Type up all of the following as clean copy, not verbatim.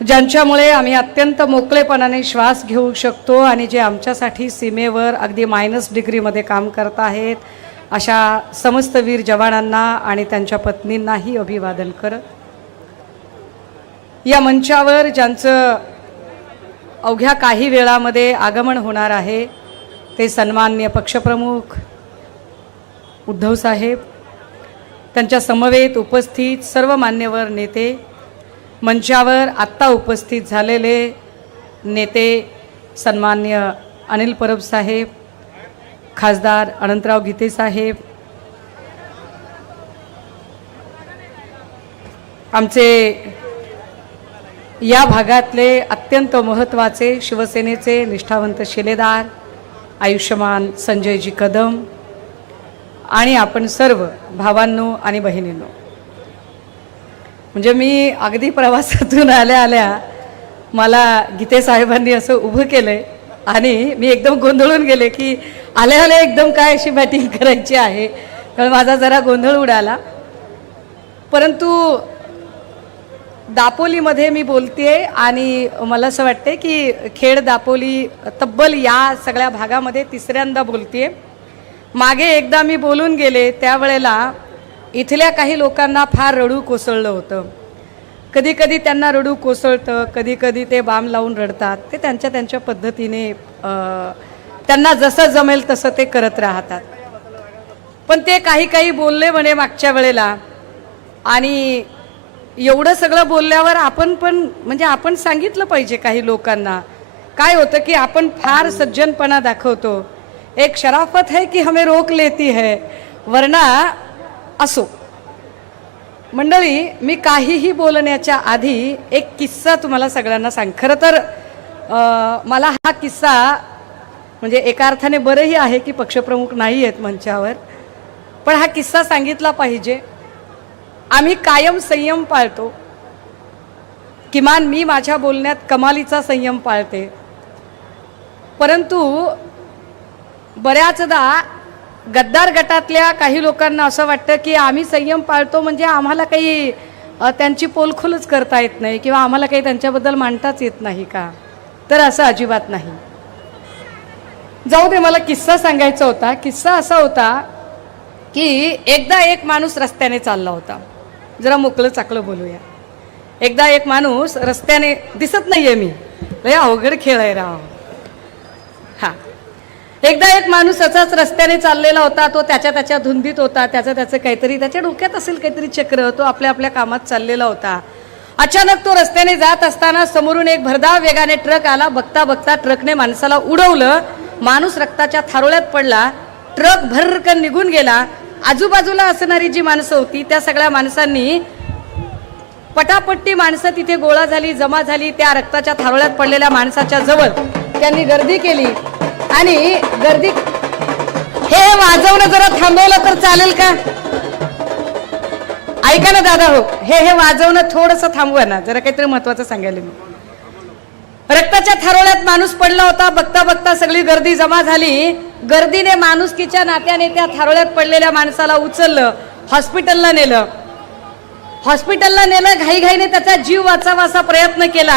ज्यांच्यामुळे आम्ही अत्यंत मोकळेपणाने श्वास घेऊ शकतो आणि जे आमच्यासाठी सीमेवर अगदी -डिग्रीमध्ये काम करत आहेत अशा समस्त वीर जवानांना आणि त्यांच्या पत्नींनाही अभिवादन करत, या मंचावर ज्यांचं अवघ्या काही वेळामध्ये आगमन होणार आहे ते सन्माननीय पक्षप्रमुख उद्धव साहेब, त्यांच्या समवेत उपस्थित सर्व मान्यवर नेते, मंचावर आत्ता उपस्थित झालेले नेते सन्माननीय अनिल परब साहेब, खासदार अनंतराव गीते साहेब, आमचे या भागातले अत्यंत महत्त्वाचे शिवसेनेचे निष्ठावंत शिलेदार आयुष्यमान संजयजी कदम आणि आपण सर्व भावांनो आणि बहिणींनो, म्हणजे मी अगदी प्रवासातून आल्या आल्या मला गीते साहेबांनी असं उभं केलंय आणि मी एकदम गोंधळून गेले की आल्या आल्या एकदम काय अशी बॅटिंग करायची आहे, तर माझा जरा गोंधळ उडाला. परंतु दापोलीमध्ये मी बोलतेय आणि मला असं वाटते की खेड दापोली तब्बल या सगळ्या भागामध्ये तिसऱ्यांदा बोलतेय. मागे एकदा मी बोलून गेले त्यावेळेला इथल्या काही लोकांना फार रडू कोसळलं होतं. कधी कधी त्यांना रडू कोसळतं, कधी कधी ते बाम लावून रडतात, ते त्यांच्या त्यांच्या पद्धतीने त्यांना जसं जमेल तसं ते करत राहतात. पण ते काही काही बोलले म्हणे मागच्या वेळेला, आणि एवढं सगळं बोलल्यावर आपण पण म्हणजे आपण सांगितलं पाहिजे काही लोकांना. काय होतं की आपण फार सज्जनपणा दाखवतो, एक शराफत है कि हमें रोक लेती है वरना असो. मंडळी, मी काहीही बोलण्याच्या आधी एक किस्सा तुम्हाला सगळ्यांना सांग. खरं तर मला हा किस्सा म्हणजे एका अर्थाने बरंही आहे की पक्षप्रमुख नाही आहेत मंचावर, पण हा किस्सा सांगितला पाहिजे. आम्ही कायम संयम पाळतो, किमान मी माझ्या बोलण्यात कमालीचा संयम पाळते. परंतु बऱ्याचदा गद्दार गटातल्या काही लोकांना असं वाटतं की आम्ही संयम पाळतो म्हणजे आम्हाला काही त्यांची पोलखोलच करता येत नाही किंवा आम्हाला काही त्यांच्याबद्दल मांडताच येत नाही का, तर असं अजिबात नाही. जाऊ दे, मला किस्सा सांगायचा होता. किस्सा असा होता की एकदा एक माणूस रस्त्याने चालला होता. जरा मोकळं चाकलं बोलूया. एकदा एक माणूस रस्त्याने, दिसत नाहीये मी, लय अवघड खेळ आहे राव. हा, एकदा एक माणूस असाच रस्त्याने चाललेला होता. तो त्याच्या धुंदीत होता, त्याचं काहीतरी त्याच्या डोक्यात असेल काहीतरी चक्र. तो आपल्या आपल्या कामात चाललेला होता. अचानक तो रस्त्याने जात असताना समोरून एक भरधाव वेगाने ट्रक आला. बघता बघता ट्रकने माणसाला उडवलं. माणूस रक्ताच्या थारोळ्यात पडला. ट्रक भरकन निघून गेला. आजूबाजूला असणारी जी माणसं होती त्या सगळ्या माणसांनी पटापट्टी माणसं तिथे गोळा झाली, जमा झाली. त्या रक्ताच्या थारोळ्यात पडलेल्या माणसाच्या जवळ त्यांनी गर्दी केली आणि गर्दी, हे वाजवणं जरा थांबवलं तर चालेल का? ऐका ना दादा हो, हे वाजवणं थोडंसं थांबवा ना, जरा काहीतरी महत्वाचं सांगायला. मी रक्ताच्या थारोळ्यात माणूस पडला होता. बघता बघता सगळी गर्दी जमा झाली. गर्दीने माणुसकीच्या नात्याने त्या थारोळ्यात पडलेल्या माणसाला उचललं, हॉस्पिटलला नेलं. घाईघाईने त्याचा जीव वाचावा असा प्रयत्न केला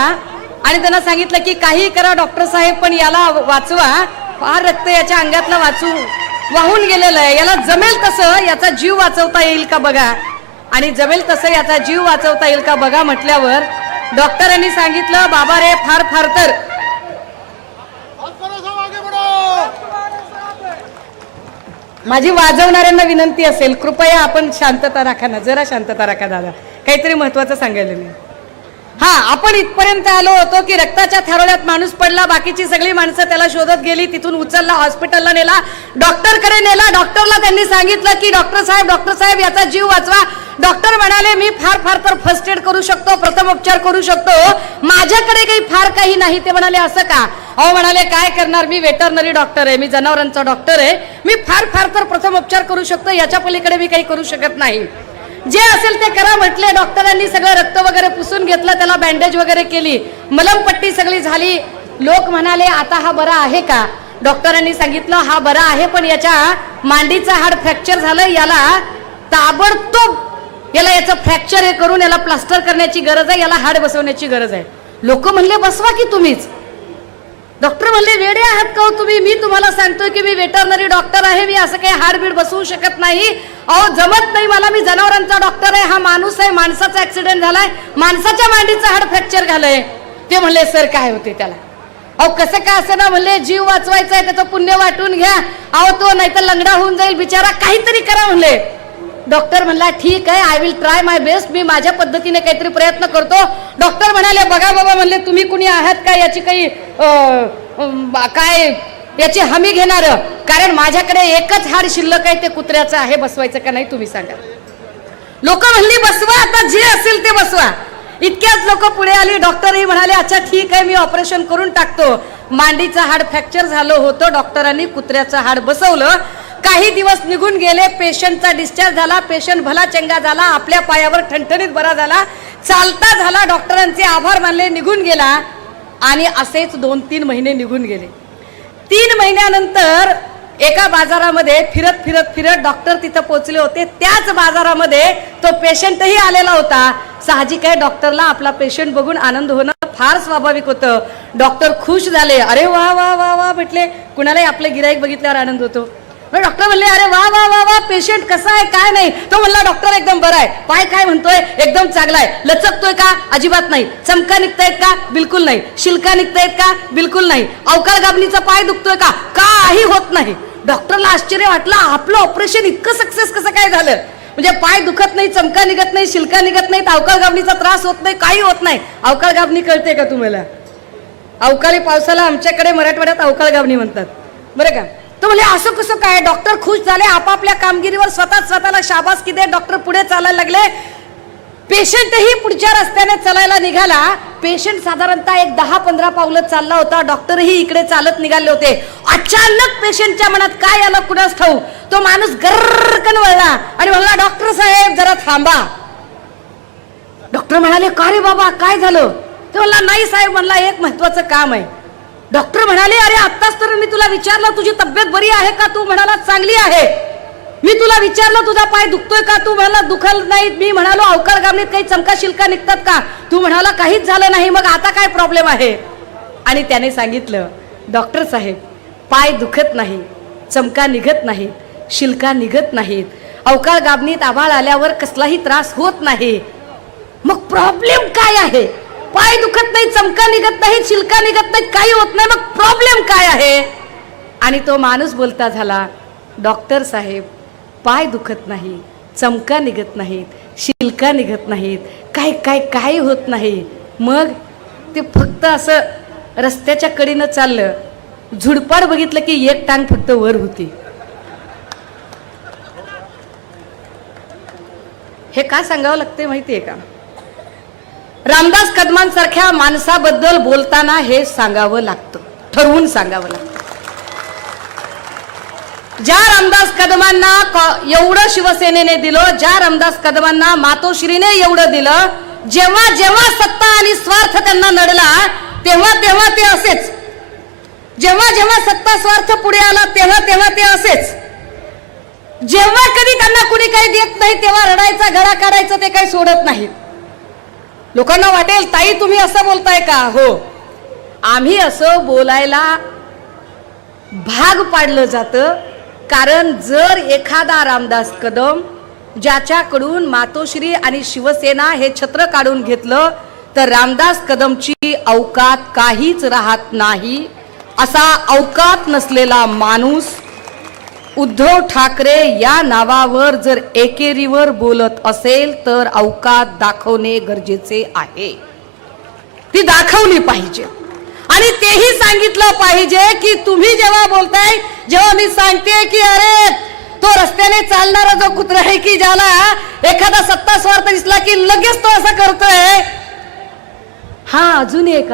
आणि त्यांना सांगितलं की काही करा डॉक्टर साहेब, पण याला वाचवा. फार रक्त याच्या अंगातलं वाहून गेलेलं आहे. याला जमेल तसं याचा जीव वाचवता येईल का बघा, आणि जमेल तसं याचा जीव वाचवता येईल का बघा म्हटल्यावर डॉक्टरांनी सांगितलं, बाबा रे, फार तर माझी वाजवणाऱ्यांना विनंती असेल, कृपया आपण शांतता राखा ना, जरा शांतता राखा दादा, काहीतरी महत्वाचं सांगायला मी. हा, आपण इथपर्यंत आलो होतो की रक्ताच्या थारोळ्यात माणूस पडला. बाकीची सगळी माणसं त्याला शोधत गेली. तिथून उचलला, हॉस्पिटलला नेला, डॉक्टरकडे नेला. डॉक्टरला त्यांनी सांगितलं की डॉक्टर साहेब याचा जीव वाचवा. डॉक्टर म्हणाले, मी फार तर फर्स्ट एड करू शकतो, प्रथमोपचार करू शकतो, माझ्याकडे काही फार काही नाही. ते म्हणाले, असं का? अहो म्हणाले, काय करणार, मी वेटरनरी डॉक्टर आहे, मी जनावरांचा डॉक्टर आहे, मी फार तर प्रथमोपचार करू शकतो, याच्या पलीकडे मी काही करू शकत नाही. जे असेल ते करा म्हटले. डॉक्टरांनी सगळं रक्त वगैरे पुसून घेतलं, त्याला बँडेज वगैरे केली, मलमपट्टी सगळी झाली. लोक म्हणाले, आता हा बरा आहे का? डॉक्टरांनी सांगितलं, हा बरा आहे, पण याच्या मांडीचं हाड फ्रॅक्चर झालं, याला ताबडतोब याचं फ्रॅक्चर हे करून याला प्लास्टर करण्याची गरज आहे, याला हाड बसवण्याची गरज आहे. लोक म्हणले बसवा की तुम्हीच. डॉक्टर म्हणले वेडे आहात का हो तुम्ही, मी तुम्हाला सांगतोय की मी वेटरनरी डॉक्टर आहे, मी असं काही हाडबीड बसवू शकत नाही. अहो जमत नाही मला, मी जनावरांचा डॉक्टर आहे, हा माणूस आहे, माणसाचा ऍक्सिडेंट झालाय, माणसाच्या मांडीचं हाड फ्रॅक्चर झालंय. ते म्हणले सर काय होते त्याला. अहो कसं काय असं ना म्हणले, जीव वाचवायचा आहे त्याचं पुण्य वाटून घ्या. अहो तो नाहीतर लंगडा होऊन जाईल बिचारा, काहीतरी करा म्हणले. डॉक्टर म्हणला ठीक आहे, I will try my best, मी माझ्या पद्धतीने काहीतरी प्रयत्न करतो. डॉक्टर म्हणाले बघा बाबा म्हणले तुम्ही कुणी आहात का याची काही काय याची हमी घेणार, कारण माझ्याकडे एकच हाड शिल्लक आहे ते कुत्र्याचं आहे, बसवायचं का नाही तुम्ही सांगा. लोक म्हणली बसवा, आता जे असेल ते बसवा. इतक्याच लोक पुढे आली. डॉक्टरही म्हणाले अच्छा ठीक आहे मी ऑपरेशन करून टाकतो. मांडीचं हाड फ्रॅक्चर झालं होतं, डॉक्टरांनी कुत्र्याचं हाड बसवलं. काही दिवस निघून गेले, पेशंटचा डिस्चार्ज झाला, पेशंट भला चंगा झाला, आपल्या पायावर ठणठणीत बरा झाला, चालता झाला, डॉक्टरांचे आभार मानले, निघून गेला. आणि असेच 2-3 महिने निघून गेले. 3 महिन्यानंतर एका बाजारामध्ये फिरत फिरत फिरत डॉक्टर तिथं पोहोचले होते. त्याच बाजारामध्ये तो पेशंटही आलेला होता. साहजिक आहे डॉक्टरला आपला पेशंट बघून आनंद होणं फार स्वाभाविक होतं. डॉक्टर खुश झाले, अरे वा वा वा वा म्हटले. कुणालाही आपले गिराईक बघितल्यावर आनंद होतो. डॉक्टर म्हणले अरे वा वा वा वा पेशंट कसा आहे काय नाही. तो म्हणला डॉक्टर एकदम बरा आहे. पाय काय म्हणतोय एकदम चांगला आहे. लचकतोय का अजिबात नाही. चमका निघतायत का बिलकुल नाही. शिल्का निघतायत का बिलकुल नाही. अवकाळ गाबणीचा पाय दुखतोय का काही होत नाही. डॉक्टरला आश्चर्य वाटलं आपलं ऑपरेशन इतकं सक्सेस कसं काय झालं. म्हणजे पाय दुखत नाही, चमका निघत नाही, शिल्का निघत नाही, अवकाळ गाबणीचा त्रास होत नाही, काही होत नाही. अवकाळ गाबणी कळते का तुम्हाला. अवकाळी पावसाला आमच्याकडे मराठवाड्यात अवकाळ गाबणी म्हणतात बरं का. तो म्हणजे असं कसं काय. डॉक्टर खुश झाले, आपापल्या कामगिरीवर स्वतःला शाबासकी देत डॉक्टर पुढे चालायला लागले. पेशंटही पुढच्या रस्त्याने चालायला निघाला. पेशंट साधारणतः एक 10-15 पावलं चालला होता. डॉक्टरही इकडे चालत निघाले होते. अचानक पेशंटच्या मनात काय आलं कुणास ठाऊक. तो माणूस गर्रकन वळला आणि म्हणला डॉक्टर साहेब जरा थांबा. डॉक्टर म्हणाले का रे बाबा काय झालं. तो म्हणला नाही साहेब म्हणला एक महत्वाचं काम आहे. डॉक्टर म्हणाले अरे आत्ताच तर मी तुला विचारलं तुझी तब्येत बरी आहे का. तू म्हणाला चांगली आहे. मी तुला विचारलं तुझा पाय दुखतोय का. तू म्हणाला दुखल नाही. मी म्हणालो अवकाळ गाबणीत काही चमका शिल्का निघतात का. तू म्हणाला काहीच झालं नाही. मग आता काय प्रॉब्लेम आहे. आणि त्याने सांगितलं डॉक्टर साहेब पाय दुखत नाही, चमका निघत नाहीत, शिल्का निघत नाहीत, अवकाळ गाबणीत आभाळ आल्यावर कसलाही त्रास होत नाही. मग प्रॉब्लेम काय आहे. पाय दुखत नाही, चमका निघत नाही, शिल्का निघत नाही, काही होत नाही, मग प्रॉब्लेम काय आहे. आणि तो माणूस बोलता झाला डॉक्टर साहेब पाय दुखत नाही, चमका निघत नाहीत, शिल्का निघत नाहीत, काय काय काय होत नाही. मग ते फक्त असं रस्त्याच्या कडेनं चाललं. झुडपाड बघितलं की एक टांग फक्त वर होती. हे का सांगावं लागते माहितीये का. रामदास कदमांसारख्या माणसाबद्दल बोलताना हे सांगावं लागतं, ठरवून सांगावं लागतं. ज्या रामदास कदमांना एवढं शिवसेनेने दिलं, ज्या रामदास कदमांना मातोश्रीने एवढं दिलं, जेव्हा जेव्हा सत्ता आणि स्वार्थ त्यांना नडला तेव्हा तेव्हा ते असेच. जेव्हा जेव्हा सत्ता स्वार्थ पुढे आला तेव्हा तेव्हा ते असेच. जेव्हा कधी त्यांना कुणी काही देत नाही तेव्हा रडायचा गळा काढायचं ते काही सोडत नाहीत. लोकांना वाटेल ताई तुम्ही असं बोलताय का. हो आम्ही असं बोलायला भाग पाडलं जातं. कारण जर एखादा रामदास कदम ज्याच्याकडून मातोश्री आणि शिवसेना हे छत्र काढून घेतलं तर रामदास कदमची औकात काहीच राहत नाही. असा औकात नसलेला माणूस उद्धव ठाकरे या नावावर जर एकेरीवर बोलत असेल तर औकात दाखवणे गरजेचे आहे. ती दाखवली पाहिजे. आणि तेही सांगितलं पाहिजे की तुम्ही जेव्हा बोलताय, जेव्हा मी सांगते की अरे तो रस्त्याने चालणारा जो कुत्रा आहे की ज्याला एखादा सत्ता स्वार्थ दिसला की लगेच तो असं करतोय. हा अजून एक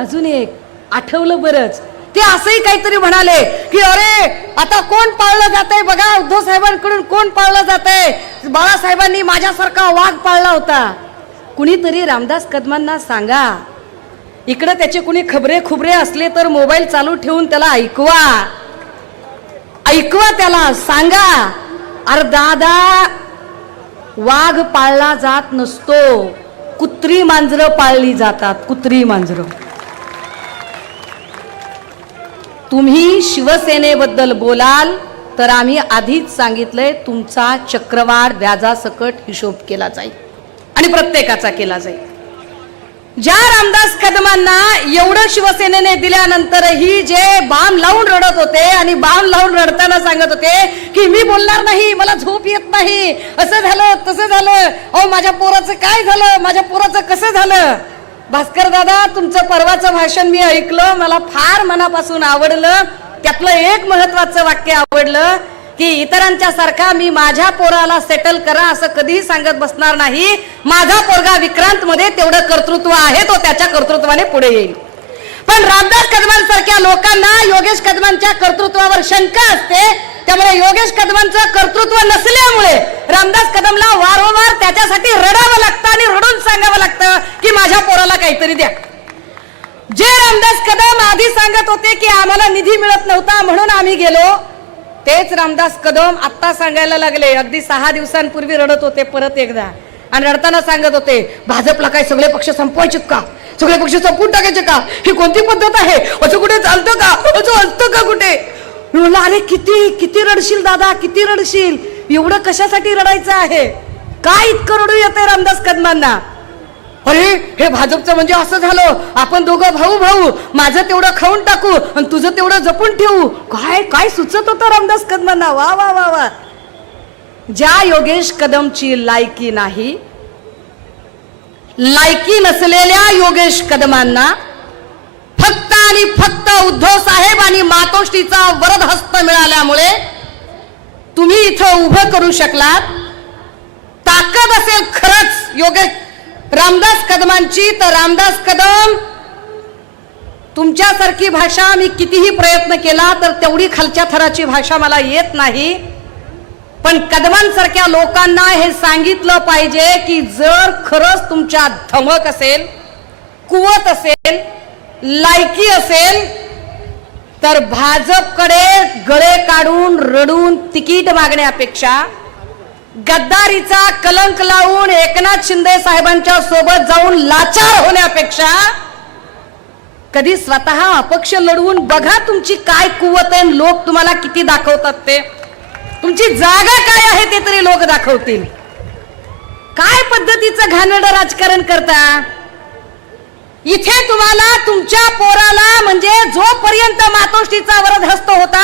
आठवलं बरंच. ते असंही काहीतरी म्हणाले की अरे आता कोण पाळलं जातंय बघा, उद्धव साहेबांकडून कोण पाळलं जातंय. बाळासाहेबांनी माझ्यासारखा वाघ पाळला होता. कुणीतरी रामदास कदमांना सांगा. इकडे त्याचे कुणी खबरे खुबरे असले तर मोबाईल चालू ठेवून त्याला ऐकवा त्याला सांगा. अरे दादा वाघ पाळला जात नसतो, कुत्री मांजरं पाळली जातात. कुत्री मांजरं तुम्ही शिवसेनेबद्दल बोलाल तर आम्ही आधीच सांगितलंय तुमचा चक्रवाढ व्याजासकट हिशोब केला जाईल आणि प्रत्येकाचा केला जाईल. ज्या रामदास कदमांना एवढं शिवसेनेने दिल्यानंतरही जे बाम लावून रडत होते आणि बाम लावून रडताना सांगत होते की मी बोलणार नाही, मला झोप येत नाही, असं झालं तसं झालं, अहो माझ्या पोराचं काय झालं, माझ्या पोराचं कसं झालं. भास्कर दादा, तुमचं परवाचं भाषण मी ऐकलं, मला फार मनापासून आवडलं. त्यातलं एक महत्वाचं वाक्य आवडलं की इतरांच्या सारखा मी माझ्या पोराला सेटल करा असं कधीही सांगत बसणार नाही. माझा पोरगा विक्रांत मध्ये तेवढं कर्तृत्व आहे, तो त्याच्या कर्तृत्वाने पुढे येईल. पण रामदास कदमांसारख्या लोकांना योगेश कदमांच्या कर्तृत्वावर शंका असते. त्यामुळे योगेश कदमांचं कर्तृत्व नसल्यामुळे रामदास कदमला वारंवार त्याच्यासाठी रडावं लागतं आणि रडून सांगावं लागतं की माझ्या पोराला काहीतरी द्या. जे रामदास कदम आधी सांगत होते की आम्हाला निधी मिळत नव्हता म्हणून आम्ही गेलो, तेच रामदास कदम आता सांगायला लागले. अगदी 6 दिवसांपूर्वी रडत होते परत एकदा आणि रडताना सांगत होते भाजपला काय सगळे पक्ष संपवायचे का, सगळे पक्ष संपवून टाकायचे का, ही कोणती पद्धत आहे, असं कुठे चालतं का, असं असतं का कुठे. म्हणलं अरे किती किती रडशील दादा, किती रडशील, एवढं कशासाठी रडायचं आहे, काय इतकं रडू येते रामदास कदमांना. अरे हे भाजपचं म्हणजे असं झालं, आपण दोघं भाऊ भाऊ, माझं तेवढं खाऊन टाकू आणि तुझं तेवढं जपून ठेवू, काय काय सुचत होतं रामदास कदमांना. वा वा वा वा. ज्या योगेश कदमची लायकी नाही, लायकी नसलेल्या योगेश कदमांना फक्त आणि फक्त उद्धव साहेब आणि मातोश्रीचा वरदहस्त मिळाल्यामुळे तुम्ही इथं उभं करू शकलात. ताकद असेल खरंच योगेश रामदास कदमांची तर रामदास कदम तुमच्यासारखी भाषा मी कितीही प्रयत्न केला तर तेवढी खालच्या थराची भाषा मला येत नाही. पण कदमांसारख्या लोकांना हे सांगितलं पाहिजे की जर खरंच तुमच्या धमक असेल, कुवत असेल, लायकी असेल तर भाजपकडे गळे काढून रडून तिकीट मागण्यापेक्षा, गद्दारीचा कलंक लावून एकनाथ शिंदे साहेबांच्या सोबत जाऊन लाचार होण्यापेक्षा कधी स्वतः अपक्ष लढवून बघा तुमची काय कुवत आहे, लोक तुम्हाला किती दाखवतात ते, तुमची जागा काय आहे ते तरी लोक दाखवतील. काय पद्धतीचं घाणेरडं राजकारण करता. इथे तुम्हाला तुमच्या पोराला म्हणजे जोपर्यंत मातोश्रीचा वरदहस्त होता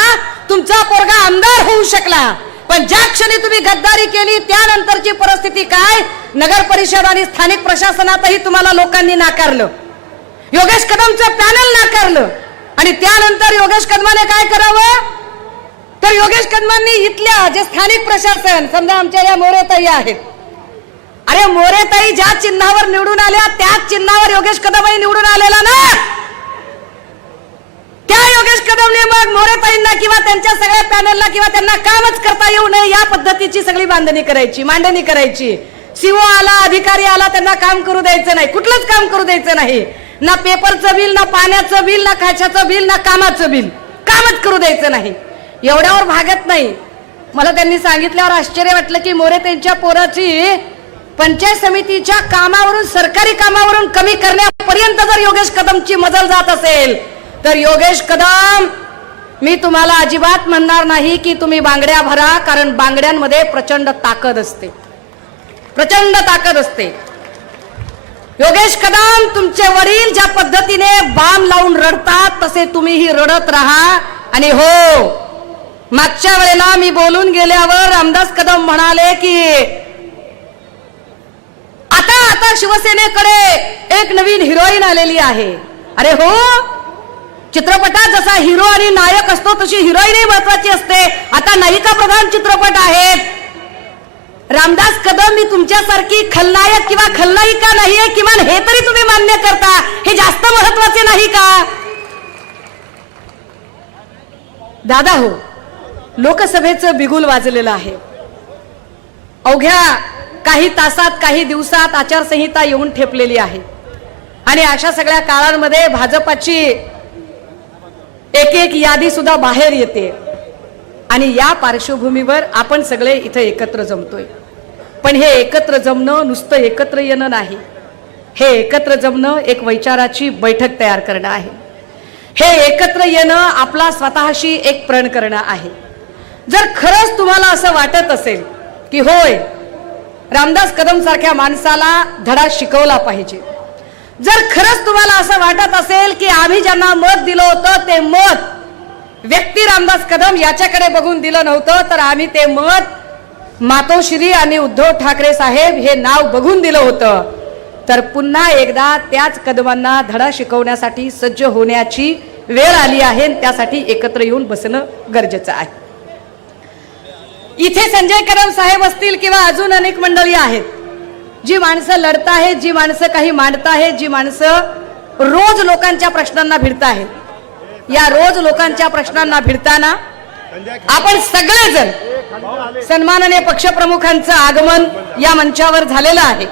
तुमचा पोरगा आमदार होऊ शकला, पण ज्या क्षणी तुम्ही गद्दारी केली त्यानंतरची परिस्थिती काय, नगर परिषद आणि स्थानिक प्रशासनातही तुम्हाला लोकांनी नाकारलं, योगेश कदमचं पॅनल नाकारलं. आणि त्यानंतर योगेश कदमाने काय करावं तर योगेश कदमांनी इथल्या जे स्थानिक प्रशासन, समजा आमच्या या मोरेताई आहेत, अरे मोरेताई ज्या चिन्हावर निवडून आल्या त्याच चिन्हावर योगेश कदमही निवडून आलेला ना. त्या योगेश कदमने मग मोरेताईंना किंवा त्यांच्या सगळ्या पॅनलला किंवा त्यांना कामच करता येऊ नये या पद्धतीची सगळी बांधणी करायची, मांडणी करायची. सीओ आला, अधिकारी आला, त्यांना काम करू द्यायचं नाही, कुठलंच काम करू द्यायचं नाही. ना पेपरचं बिल, ना पाण्याचं बिल, ना खायच्याचं बिल, ना कामाचं बिल, कामच करू द्यायचं नाही. एवढ्यावर भागत नाही. मला त्यांनी सांगितल्यावर आश्चर्य वाटलं की मोरेताईंच्या पोराची पंचायत समितीच्या कामावरून, सरकारी कामावरून कमी करण्यापर्यंत जर योगेश कदमची मजल जात असेल तर योगेश कदम, मी तुम्हाला अजिबात म्हणणार नाही की तुम्ही बांगड्या भरा, कारण बांगड्यांमध्ये प्रचंड ताकद असते, प्रचंड ताकद असते. योगेश कदम, तुमचे वडील ज्या पद्धतीने बाम लावून रडतात तसे तुम्हीही रडत राहा. आणि हो, मागच्या वेळेला मी बोलून गेल्यावर रामदास कदम म्हणाले की आता शिवसेनेकडे एक नवीन हिरोईन आलेली आहे. अरे हो, चित्रपटात जसा हिरो आणि नायक असतो तशी हिरोईनही महत्वाची असते. आता नायिका प्रधान चित्रपट आहेत. रामदास कदम, मी तुमच्यासारखी खलनायक किंवा खलनायिका नाहीये, किमान हे तरी तुम्ही मान्य करता, हे जास्त महत्वाचे नाही का. दादा हो, लोकसभेचं बिगुल वाजलेलं आहे. अवघ्या काही तासात, काही दिवसात आचारसंहिता येऊन ठेपलेली आहे आणि अशा सगळ्या काळांमध्ये भाजपाची एक एक यादी सुद्धा बाहेर येते. आणि या पार्श्वभूमीवर आपण सगळे इथे एकत्र जमतोय. पण हे एकत्र जमणं नुसतं एकत्र येणं नाही, हे एकत्र जमणं एक विचाराची बैठक तयार करणं आहे. हे एकत्र येणं आपला स्वतःशी एक प्रण करणं आहे. जर खरंच तुम्हाला असं वाटत असेल की होय रामदास कदम सारख्या माणसाला धडा शिकवला पाहिजे, जर खरंच तुम्हाला असं वाटत असेल की आम्ही ज्यांना मत दिलं होतं ते मत व्यक्ती रामदास कदम याच्याकडे बघून दिलं नव्हतं, तर आम्ही ते मत मातोश्री आणि उद्धव ठाकरे साहेब हे नाव बघून दिलं होतं, तर पुन्हा एकदा त्याच कदमांना धडा शिकवण्यासाठी सज्ज होण्याची वेळ आली आहे. त्यासाठी एकत्र येऊन बसणं गरजेचं आहे. इथे संजय कदम साहेब असतील किंवा अजून अनेक मंडळी आहेत, जी माणसं लढत आहेत, जी माणसं काही मांडत आहेत, जी माणसं रोज लोकांच्या प्रश्नांना भिडत आहेत. या रोज लोकांच्या प्रश्नांना भिडताना आपण सगळेजण सन्माननीय पक्षप्रमुखांचं आगमन या मंचावर झालेलं आहे.